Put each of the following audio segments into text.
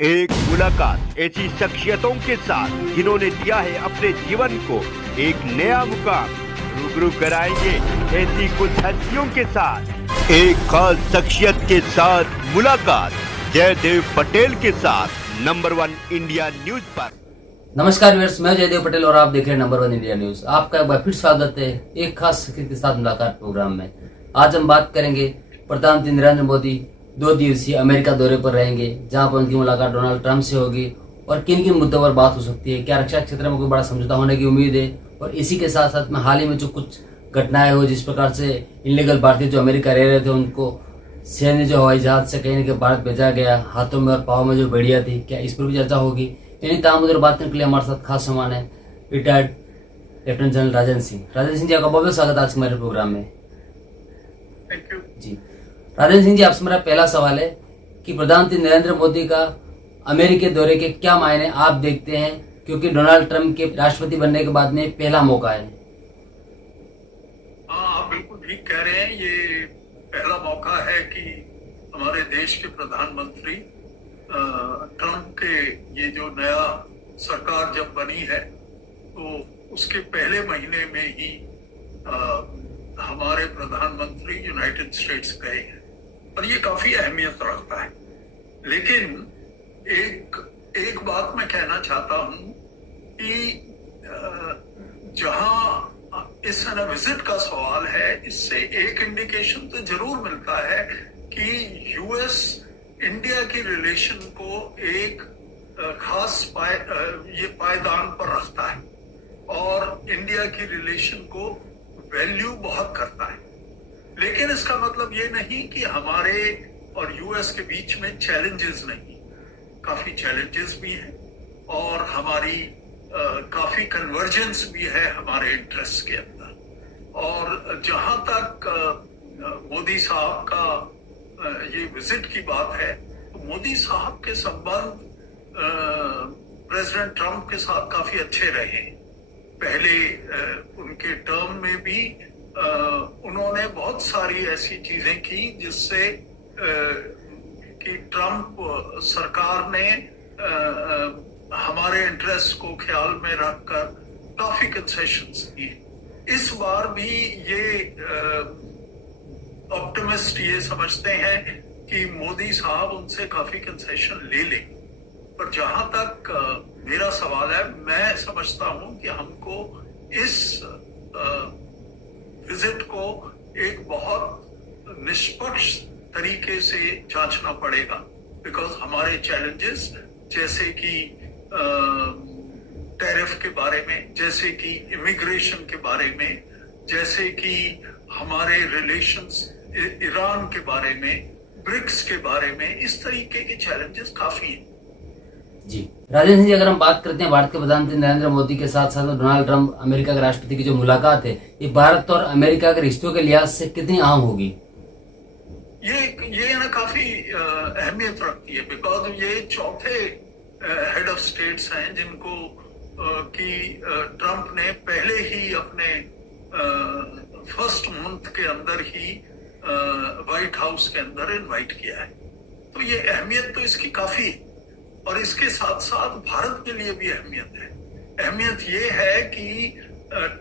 एक मुलाकात ऐसी शख्सियतों के साथ जिन्होंने दिया है अपने जीवन को एक नया मुकाम। रूबरू कराएंगे ऐसी कुछ हस्तियों के साथ एक खास शख्सियत के साथ मुलाकात जयदेव पटेल के साथ नंबर 1 इंडिया न्यूज पर। नमस्कार व्यूअर्स, मैं जयदेव पटेल और आप देख रहे हैं नंबर 1 इंडिया न्यूज। आपका एक बार फिर स्वागत है एक खास शख्सियत के साथ मुलाकात प्रोग्राम में। आज हम बात करेंगे प्रधानमंत्री नरेंद्र मोदी 2 दिवसीय अमेरिका दौरे पर रहेंगे, जहां पर उनकी मुलाकात डोनाल्ड ट्रंप से होगी और किन किन मुद्दों पर बात हो सकती है। क्या रक्षा क्षेत्र में कोई बड़ा समझौता होने की उम्मीद है? और इसी के साथ साथ में हाल ही में जो कुछ घटनाएं हुई, जिस प्रकार से इनलीगल भारतीय जो अमेरिका रह रहे थे उनको सैन्य जो हवाई जहाज से कहीं न कहीं भारत भेजा गया, हाथों में और पाँव में जो बेड़िया थी, क्या इस पर भी चर्चा होगी? यानी तमाम उधर बात करने के लिए हमारे साथ खास मेहमान है retired lieutenant general Rajan Singh. Rajan Singh ji, आपका बहुत बहुत स्वागत है आज के हमारे प्रोग्राम में। थैंक यू जी राजन सिंह जी, आपसे मेरा पहला सवाल है कि प्रधानमंत्री नरेंद्र मोदी का अमेरिकी दौरे के क्या मायने आप देखते हैं, क्योंकि डोनाल्ड ट्रंप के राष्ट्रपति बनने के बाद में पहला मौका है। हाँ, आप बिल्कुल ठीक कह रहे हैं। ये पहला मौका है कि हमारे देश के प्रधानमंत्री ट्रंप के ये जो नया सरकार जब बनी है तो उसके पहले महीने में ही हमारे प्रधानमंत्री यूनाइटेड स्टेट्स गए हैं और ये काफी अहमियत रखता है। लेकिन एक बात मैं कहना चाहता हूं कि जहां इस विजिट का सवाल है, इससे एक इंडिकेशन तो जरूर मिलता है कि यूएस इंडिया की रिलेशन को एक खास पायदान पर रखता है और इंडिया की रिलेशन को वैल्यू बहुत करता है। लेकिन इसका मतलब ये नहीं कि हमारे और यूएस के बीच में चैलेंजेस नहीं, काफी चैलेंजेस भी हैं और हमारी काफी कन्वर्जेंस भी है हमारे इंटरेस्ट के अंदर। और जहां तक मोदी साहब का ये विजिट की बात है, तो मोदी साहब के संबंध प्रेसिडेंट ट्रंप के साथ काफी अच्छे रहे। पहले उनके टर्म में भी उन्होंने बहुत सारी ऐसी चीजें की जिससे कि ट्रंप सरकार ने हमारे इंटरेस्ट को ख्याल में रखकर काफी कंसेशंस दिए। इस बार भी ये ऑप्टिमिस्ट ये समझते हैं कि मोदी साहब उनसे काफी कंसेशन ले लेंगे। पर जहां तक मेरा सवाल है, मैं समझता हूं कि हमको इस विजिट को एक बहुत निष्पक्ष तरीके से जांचना पड़ेगा, बिकॉज हमारे चैलेंजेस जैसे कि टैरिफ के बारे में, जैसे कि इमिग्रेशन के बारे में, जैसे कि हमारे रिलेशंस ईरान के बारे में, ब्रिक्स के बारे में, इस तरीके के चैलेंजेस काफी हैं। जी राजेश सिंह जी, अगर हम बात करते हैं भारत के प्रधानमंत्री नरेंद्र मोदी के साथ साथ डोनाल्ड ट्रंप अमेरिका के राष्ट्रपति की जो मुलाकात है, ये भारत और अमेरिका के रिश्तों के लिहाज से कितनी अहम होगी? ये ना काफी अहमियत रखती है, बिकॉज ये चौथे हेड ऑफ स्टेट्स हैं जिनको कि ट्रंप ने पहले ही अपने फर्स्ट मंथ के अंदर ही व्हाइट हाउस के अंदर इनवाइट किया है। तो ये अहमियत तो इसकी काफी है और इसके साथ साथ भारत के लिए भी अहमियत है। अहमियत ये है कि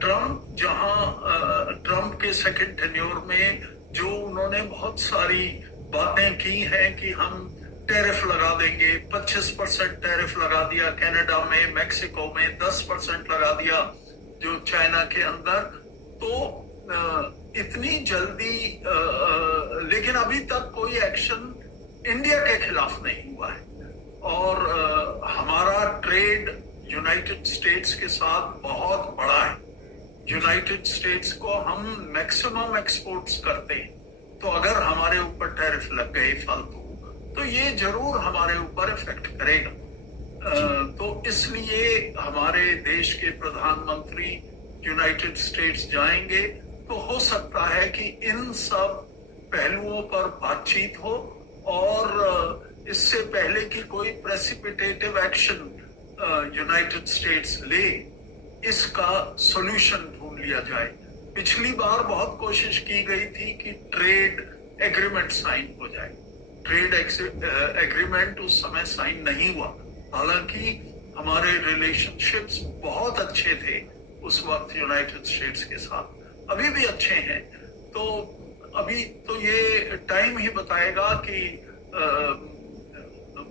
ट्रंप के सेकंड टेन्योर में जो उन्होंने बहुत सारी बातें की हैं कि हम टैरिफ लगा देंगे, 25% टैरिफ लगा दिया कनाडा में, मेक्सिको में 10% लगा दिया जो चाइना के अंदर। तो इतनी जल्दी लेकिन अभी तक कोई एक्शन इंडिया के खिलाफ नहीं हुआ है और हमारा ट्रेड यूनाइटेड स्टेट्स के साथ बहुत बड़ा है। यूनाइटेड स्टेट्स को हम मैक्सिमम एक्सपोर्ट्स करते हैं, तो अगर हमारे ऊपर टैरिफ लग गए फालतू, तो ये जरूर हमारे ऊपर इफेक्ट करेगा। तो इसलिए हमारे देश के प्रधानमंत्री यूनाइटेड स्टेट्स जाएंगे तो हो सकता है कि इन सब पहलुओं पर बातचीत हो और इससे पहले कि कोई प्रेसिपिटेटिव एक्शन यूनाइटेड स्टेट्स ले, इसका सॉल्यूशन ढूंढ लिया जाए। पिछली बार बहुत कोशिश की गई थी कि ट्रेड एग्रीमेंट साइन हो जाए। ट्रेड एग्रीमेंट उस समय साइन नहीं हुआ। हालांकि हमारे रिलेशनशिप्स बहुत अच्छे थे उस वक्त यूनाइटेड स्टेट्स के साथ, अभी भी अच्छे हैं। तो अभी तो ये टाइम ही बताएगा कि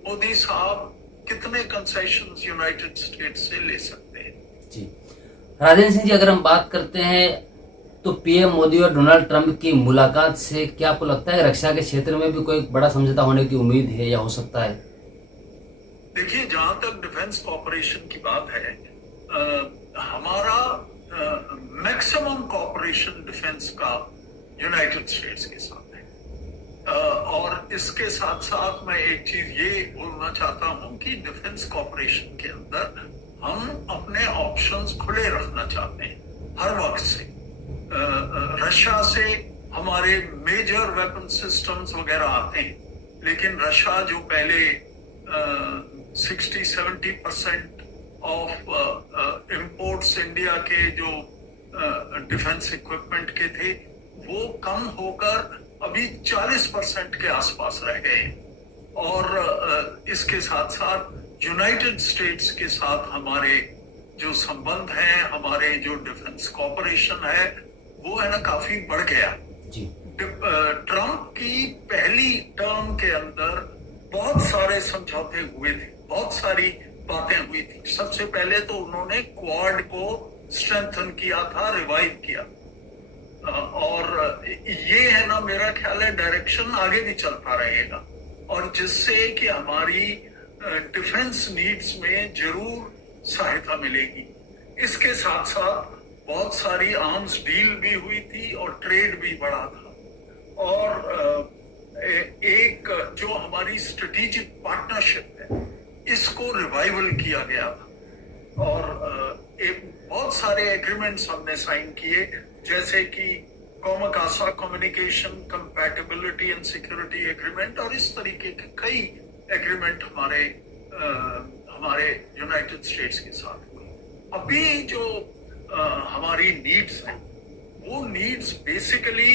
मोदी साहब कितने कंसेशंस यूनाइटेड स्टेट्स से ले सकते हैं। जी राजेंद्र सिंह जी, अगर हम बात करते हैं तो पीएम मोदी और डोनाल्ड ट्रंप की मुलाकात से क्या आपको लगता है रक्षा के क्षेत्र में भी कोई बड़ा समझौता होने की उम्मीद है या हो सकता है? देखिए, जहां तक डिफेंस कॉपरेशन की बात है, हमारा मैक्सिमम कॉपरेशन डिफेंस का यूनाइटेड स्टेट्स के साथ है। और इसके साथ साथ मैं एक चीज ये बोलना चाहता हूं कि डिफेंस कॉपरेशन के अंदर हम अपने ऑप्शंस खुले रखना चाहते हैं हर वक्त से। रशिया से हमारे मेजर वेपन सिस्टम्स वगैरह आते हैं, लेकिन रशिया जो पहले 60-70% ऑफ इंपोर्ट्स इंडिया के जो डिफेंस इक्विपमेंट के थे, वो कम होकर अभी 40% के आसपास रह गए हैं। और इसके साथ साथ यूनाइटेड स्टेट्स के साथ हमारे जो संबंध हैं, हमारे जो डिफेंस कॉपरेशन है, वो है ना काफी बढ़ गया। जी ट्रंप की पहली टर्म के अंदर बहुत सारे समझौते हुए थे, बहुत सारी बातें हुई थी। सबसे पहले तो उन्होंने क्वाड को स्ट्रेंथन किया था, रिवाइव किया। और ये है ना, मेरा ख्याल है डायरेक्शन आगे भी चलता रहेगा, और जिससे कि हमारी डिफेंस नीड्स में जरूर सहायता मिलेगी। इसके साथ साथ बहुत सारी आर्म्स डील भी हुई थी और ट्रेड भी बढ़ा था। और एक जो हमारी स्ट्रेटेजिक पार्टनरशिप है, इसको रिवाइवल किया गया था। और एक बहुत सारे एग्रीमेंट्स हमने साइन किए, जैसे कि COMCASA communication compatibility and security agreement, और इस तरीके के कई एग्रीमेंट हमारे यूनाइटेड स्टेट्स के साथ हुए। अभी जो हमारी नीड्स हैं, वो नीड्स बेसिकली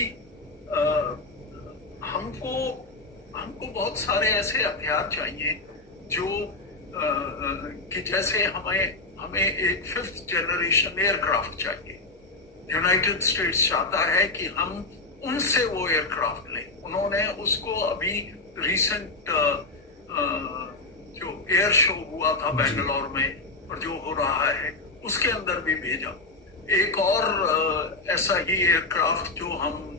हमको बहुत सारे ऐसे हथियार चाहिए जो कि जैसे हमें एक 5th जनरेशन एयरक्राफ्ट चाहिए। यूनाइटेड स्टेट्स चाहता है कि हम उनसे वो एयरक्राफ्ट लें। उन्होंने उसको अभी रिसेंट जो एयर शो हुआ था बेंगलोर में और जो हो रहा है, उसके अंदर भी भेजा। एक और ऐसा ही एयरक्राफ्ट जो हम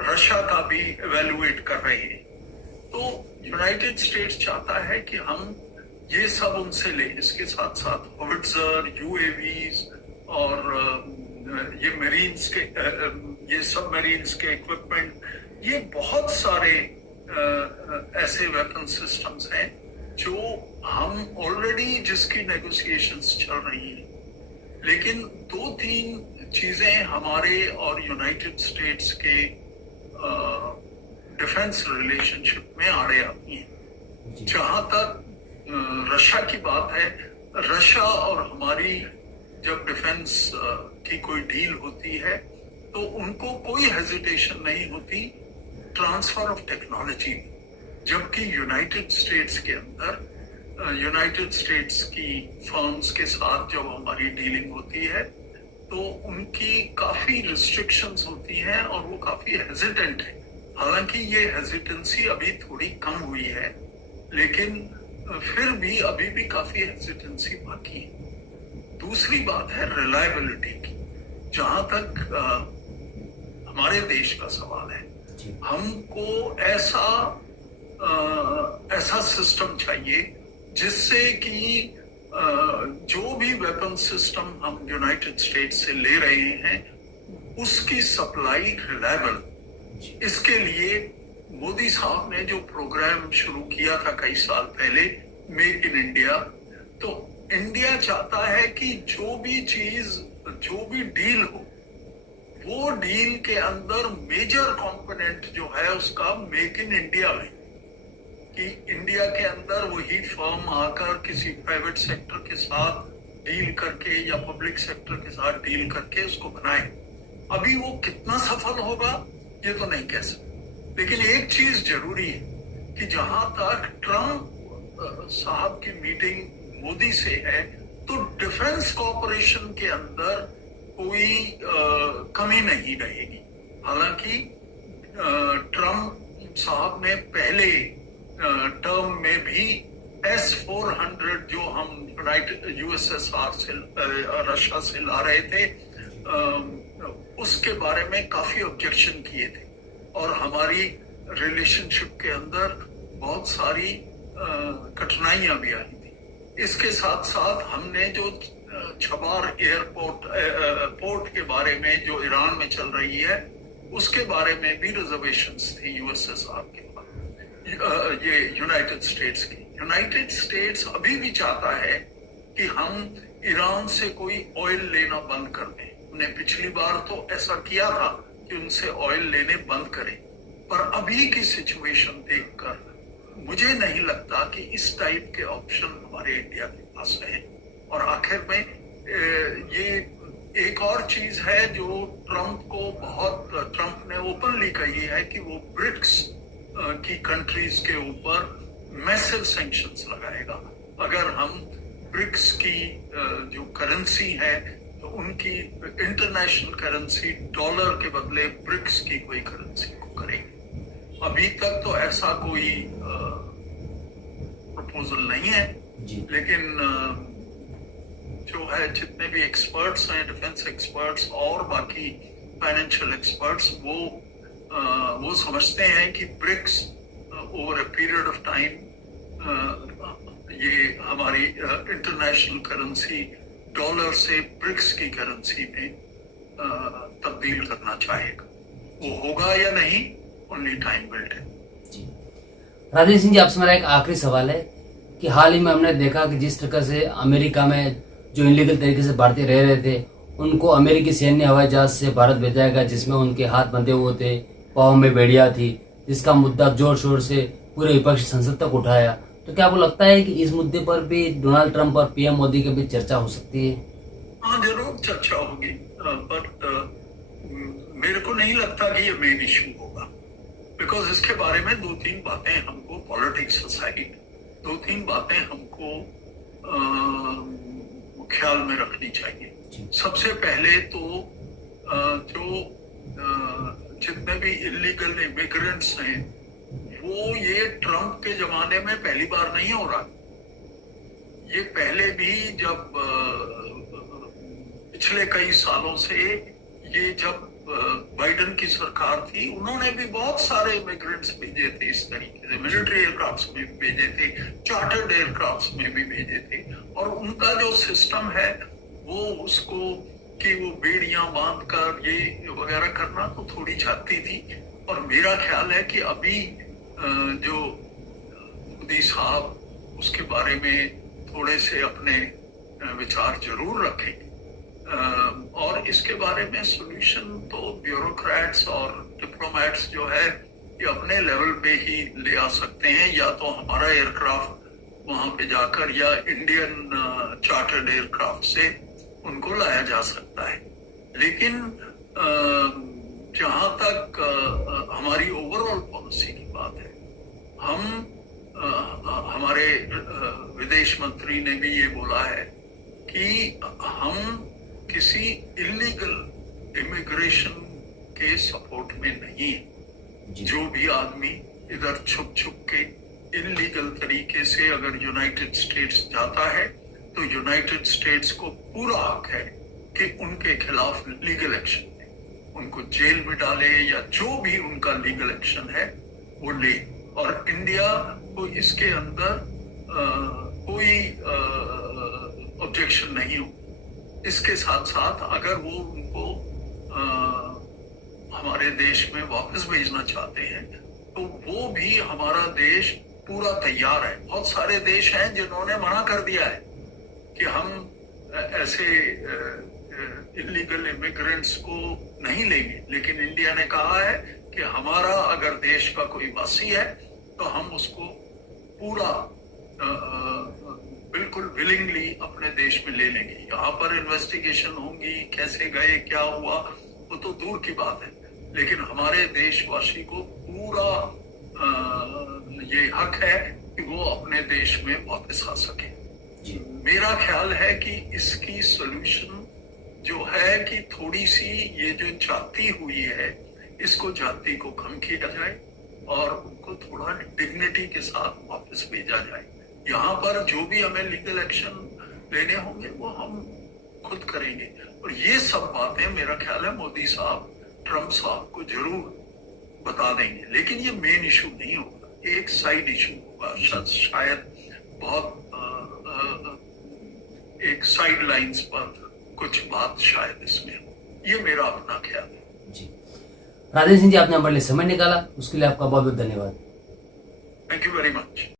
रशिया का भी इवेलुएट कर रहे हैं। तो यूनाइटेड स्टेट्स चाहता है कि हम ये सब उनसे लें। इसके साथ साथ होविट्जर, यूएवीज और ये मरीन्स के ये सबमरीन्स के इक्विपमेंट, ये बहुत सारे ऐसे वेपन सिस्टम्स हैं जो हम ऑलरेडी जिसकी नेगोशिएशंस चल रही हैं। लेकिन 2-3 चीजें हमारे और यूनाइटेड स्टेट्स के डिफेंस रिलेशनशिप में आड़े आती हैं। जहां तक रशिया की बात है, रशिया और हमारी जब डिफेंस की कोई डील होती है तो उनको कोई हेजिटेशन नहीं होती ट्रांसफर ऑफ टेक्नोलॉजी। जबकि यूनाइटेड स्टेट्स के अंदर यूनाइटेड स्टेट्स की फर्म्स के साथ जब हमारी डीलिंग होती है तो उनकी काफी रिस्ट्रिक्शंस होती हैं और वो काफी हेजिटेंट है। हालांकि ये हेजिटेंसी अभी थोड़ी कम हुई है, लेकिन फिर भी अभी भी काफी हेजिटेंसी बाकी है। दूसरी बात है रिलायबिलिटी की। जहां तक हमारे देश का सवाल है, हमको ऐसा सिस्टम चाहिए जिससे कि जो भी वेपन सिस्टम हम यूनाइटेड स्टेट्स से ले रहे हैं उसकी सप्लाई रिलायबल। इसके लिए मोदी साहब ने जो प्रोग्राम शुरू किया था कई साल पहले, मेक इन इंडिया, तो इंडिया चाहता है कि जो भी डील हो, वो डील के अंदर मेजर कंपोनेंट जो है उसका मेक इन इंडिया में, कि इंडिया के अंदर वही फर्म आकर किसी प्राइवेट सेक्टर के साथ डील करके या पब्लिक सेक्टर के साथ डील करके उसको बनाए। अभी वो कितना सफल होगा ये तो नहीं कह सकते, लेकिन एक चीज जरूरी है कि जहां तक ट्रंप साहब की मीटिंग मोदी से है, तो डिफेंस कॉर्पोरेशन के अंदर कोई कमी नहीं रहेगी। हालांकि ट्रंप साहब ने पहले टर्म में भी S-400 जो हम USSR से रशिया से ला रहे थे, उसके बारे में काफी ऑब्जेक्शन किए थे और हमारी रिलेशनशिप के अंदर बहुत सारी कठिनाइयां भी आई थी। इसके साथ साथ हमने जो छबार पोर्ट के बारे में जो ईरान में चल रही है, उसके बारे में भी रिजर्वेशंस थी USSR के बाद, ये यूनाइटेड स्टेट्स की। यूनाइटेड स्टेट्स अभी भी चाहता है कि हम ईरान से कोई ऑयल लेना बंद कर दें। उन्होंने पिछली बार तो ऐसा किया था कि उनसे ऑयल लेने बंद करें, पर अभी की सिचुएशन देखकर मुझे नहीं लगता कि इस टाइप के ऑप्शन हमारे इंडिया के पास है। और आखिर में ये एक और चीज है जो ट्रंप ने ओपनली कही है कि वो ब्रिक्स की कंट्रीज के ऊपर मैसिव सैंक्शंस लगाएगा। अगर हम ब्रिक्स की जो करेंसी है, तो उनकी इंटरनेशनल करेंसी डॉलर के बदले ब्रिक्स की कोई करेंसी को करेंगे। अभी तक तो ऐसा कोई प्रपोजल नहीं है, लेकिन जो है जितने भी एक्सपर्ट्स हैं, डिफेंस एक्सपर्ट्स और बाकी फाइनेंशियल एक्सपर्ट्स, वो समझते हैं कि BRICS over a period of time ये हमारी इंटरनेशनल करेंसी डॉलर से ब्रिक्स की करेंसी में तब्दील करना चाहेगा। वो होगा या नहीं, only time will tell. Rajesh Singh ji, आपसे मेरा एक आखिरी सवाल है कि हाल ही में हमने देखा कि जिस तरह से अमेरिका में जो इनलीगल तरीके से भारतीय रह रहे थे, उनको अमेरिकी सैन्य हवाई जहाज से भारत भेजा गया, जिसमें उनके हाथ बंधे हुए थे, पाँव में बेड़िया थी, जिसका मुद्दा जोर शोर से पूरे विपक्षी संसद तक उठाया। तो क्या आपको लगता है कि इस मुद्दे पर भी डोनाल्ड ट्रंप और पीएम मोदी के बीच चर्चा हो सकती है? हाँ, जरूर चर्चा होगी, बट मेरे को नहीं लगता कि ये मेन इश्यू होगा, बिकॉज इसके बारे में दो तीन बातें हमको पॉलिटिक्स साइड, दो तीन बातें हमको ख्याल में रखनी चाहिए। सबसे पहले तो जो जितने भी इलीगल इमिग्रेंट्स हैं, वो ये ट्रंप के जमाने में पहली बार नहीं हो रहा। ये पहले भी जब पिछले कई सालों से, ये जब बाइडेन की सरकार थी, उन्होंने भी बहुत सारे इमिग्रेंट्स भेजे थे इस तरीके से, मिलिट्री एयरक्राफ्ट में भी भेजे थे, चार्टर्ड एयरक्राफ्ट में भी भेजे थे। और उनका जो सिस्टम है वो उसको कि वो बेड़ियां बांध कर ये वगैरह करना तो थोड़ी जाती थी। और मेरा ख्याल है कि अभी जो मोदी साहब उसके बारे में थोड़े से अपने विचार जरूर रखेंगे, और इसके बारे में सॉल्यूशन तो ब्यूरोक्रेट्स और डिप्लोमेट्स जो है ये अपने लेवल पे ही ले आ सकते हैं, या तो हमारा एयरक्राफ्ट वहां पे जाकर, या इंडियन चार्टर्ड एयरक्राफ्ट से उनको लाया जा सकता है। लेकिन जहां तक हमारी ओवरऑल पॉलिसी की बात है, हमारे विदेश मंत्री ने भी ये बोला है कि हम किसी इलीगल इमिग्रेशन के सपोर्ट में नहीं है। जो भी आदमी इधर छुप छुप के इलीगल तरीके से अगर यूनाइटेड स्टेट्स जाता है, तो यूनाइटेड स्टेट्स को पूरा हक है कि उनके खिलाफ लीगल एक्शन ले, उनको जेल में डाले, या जो भी उनका लीगल एक्शन है वो ले। और इंडिया को इसके अंदर कोई ऑब्जेक्शन नहीं हो। इसके साथ साथ अगर वो उनको हमारे देश में वापस भेजना चाहते हैं, तो वो भी हमारा देश पूरा तैयार है। बहुत सारे देश हैं जिन्होंने मना कर दिया है कि हम ऐसे इलीगल इमिग्रेंट्स को नहीं लेंगे, लेकिन इंडिया ने कहा है कि हमारा अगर देश का कोई वासी है तो हम उसको पूरा बिल्कुल विलिंगली अपने देश में ले लेंगे। यहाँ पर इन्वेस्टिगेशन होंगी, कैसे गए, क्या हुआ, वो तो दूर की बात है, लेकिन हमारे देशवासी को पूरा ये हक है कि वो अपने देश में वापस आ सके। मेरा ख्याल है कि इसकी सोल्यूशन जो है कि थोड़ी सी ये जो जाति हुई है, इसको जाति को कम किया जाए और उनको थोड़ा डिग्निटी के साथ वापस भेजा जाए। यहाँ पर जो भी हमें लीगल एक्शन लेने होंगे वो हम खुद करेंगे। और ये सब बातें मेरा ख्याल है मोदी साहब ट्रम्प साहब को जरूर बता देंगे, लेकिन ये मेन इशू नहीं होगा, एक साइड इशू होगा, शायद बहुत एक साइड लाइंस पर कुछ बात शायद इसमें हो। ये मेरा अपना ख्याल है। जी, राजेश सिंह जी, आपने हमारे लिए समय निकाला, उसके लिए आपका बहुत बहुत धन्यवाद। Thank you very much.